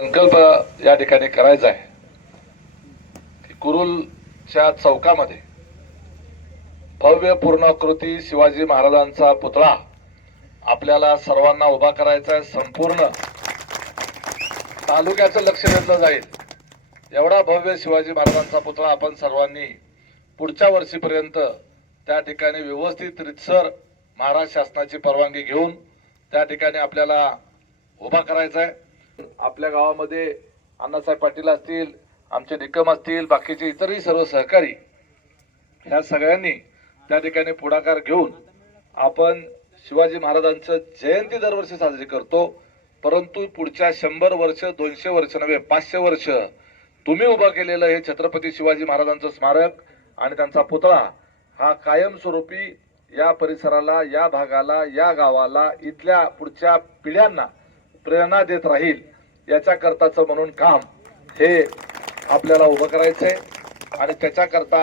संकल्प या ठिकाणी करायचा आहे की कुरुलच्या चौकामध्ये भव्य पूर्णाकृती शिवाजी महाराजांचा पुतळा आपल्याला सर्वांना उभा करायचा आहे। संपूर्ण तालुक्याचं लक्ष वेधलं जाईल एवढा भव्य शिवाजी महाराजांचा पुतळा आपण सर्वांनी पुढच्या वर्षीपर्यंत त्या ठिकाणी व्यवस्थित रीतसर महाराष्ट्र शासनाची परवानगी घेऊन त्या ठिकाणी आपल्याला उभा करायचा आहे। आपल्या गावामध्ये अण्णासाहेब पाटील असतील, आमचे निकम असतील, बाकीचे इतरही सर्व सहकारी ह्या सगळ्यांनी त्या ठिकाणी पुढाकार घेऊन आपण शिवाजी महाराजांचं जयंती दरवर्षी साजरी करतो। परंतु पुढच्या 100 वर्ष 200 वर्ष नव्हे 500 वर्ष तुम्ही उभा केलेलं हे छत्रपती शिवाजी महाराजांचं स्मारक आणि त्यांचा पुतळा हा कायमस्वरूपी या परिसराला, या भागाला, या गावाला, इथल्या पुढच्या पिढ्यांना प्रेरणा देत राहील याच्या करताचं म्हणून काम हे आपल्याला उभं करायचंय आणि त्याच्या करता